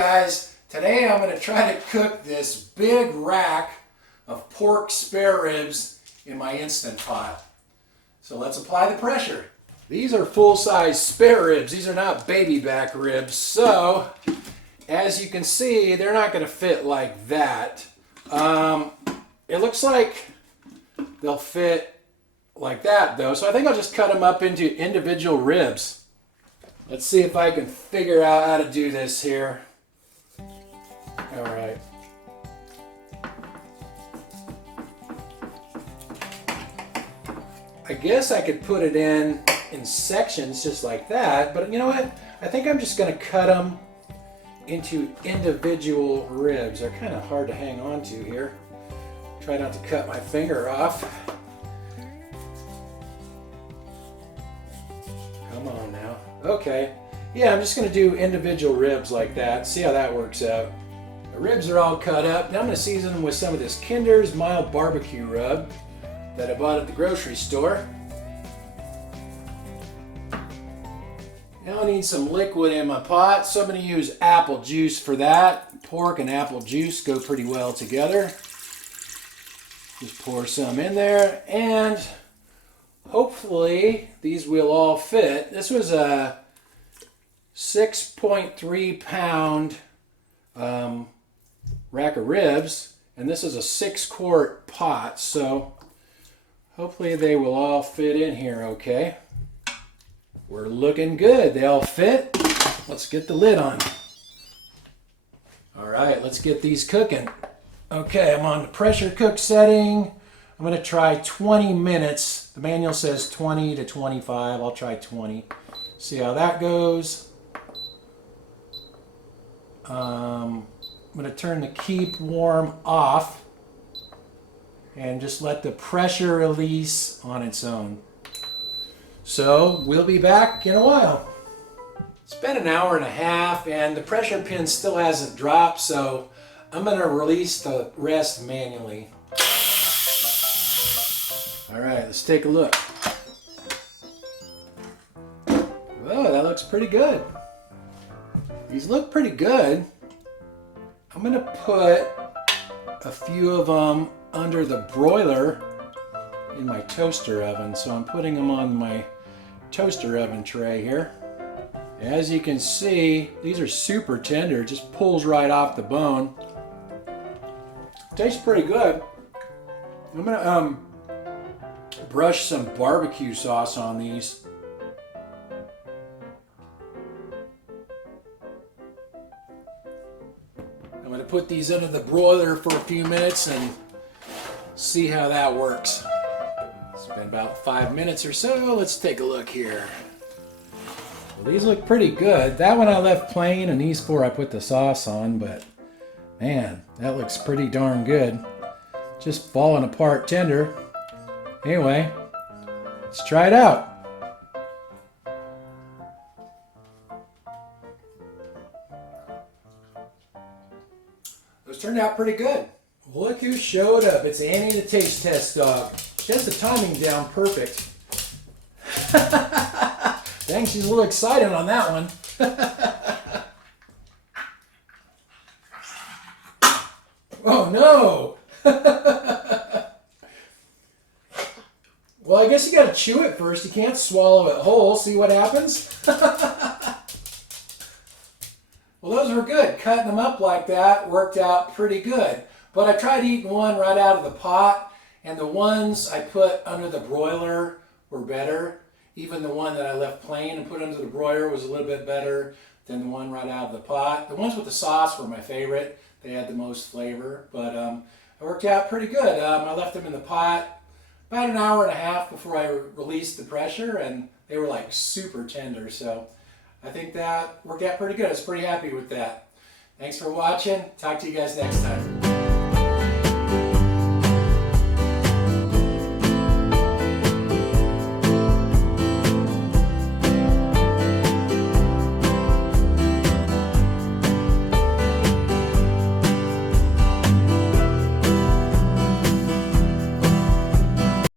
guys, today I'm going to try to cook this big rack of pork spare ribs in my Instant Pot. So let's apply the pressure. These are full-size spare ribs. These are not baby back ribs. So as you can see, they're not going to fit like that. It looks like they'll fit like that though. So I think I'll just cut them up into individual ribs. Let's see if I can figure out how to do this here. All right. I guess I could put it in sections just like that, but you know what? I think I'm just going to cut them into individual ribs. They're kind of hard to hang on to here. Try not to cut my finger off. Come on now. Okay. Yeah, I'm just going to do individual ribs like that. See how that works out. The ribs are all cut up. Now I'm going to season them with some of this Kinder's Mild BBQ Rub that I bought at the grocery store. Now I need some liquid in my pot, so I'm going to use apple juice for that. Pork and apple juice go pretty well together. Just pour some in there, and hopefully these will all fit. This was a 6.3 pound rack of ribs, and this is a 6-quart pot, so hopefully they will all fit in here okay. We're looking good. They all fit. Let's get the lid on. All right, let's get these cooking. Okay, I'm on the pressure cook setting. I'm going to try 20 minutes. The manual says 20 to 25. I'll try 20. See how that goes. I'm going to turn the keep warm off and just let the pressure release on its own. So we'll be back in a while. It's been an hour and a half and the pressure pin still hasn't dropped, so I'm going to release the rest manually. All right, let's take a look. Oh, that looks pretty good. These look pretty good. I'm going to put a few of them under the broiler in my toaster oven. So I'm putting them on my toaster oven tray here. As you can see, these are super tender. It just pulls right off the bone. Tastes pretty good. I'm going to brush some barbecue sauce on these. I'm going to put these under the broiler for a few minutes and see how that works. It's been about 5 minutes or so. Let's take a look here. Well, these look pretty good. That one I left plain, and these 4 I put the sauce on, but man, that looks pretty darn good. Just falling apart tender. Anyway, let's try it out. Those turned out pretty good. Look who showed up. It's Annie the Taste Test Dog. She has the timing down perfect. Dang, she's a little excited on that one. Oh no! Well, I guess you gotta chew it first. You can't swallow it whole. See what happens? Well, those were good. Cutting them up like that worked out pretty good. But I tried eating one right out of the pot, and the ones I put under the broiler were better. Even the one that I left plain and put under the broiler was a little bit better than the one right out of the pot. The ones with the sauce were my favorite. They had the most flavor, but it worked out pretty good. I left them in the pot about an hour and a half before I released the pressure, and they were like super tender. So I think that worked out pretty good. I was pretty happy with that. Thanks for watching. Talk to you guys next time.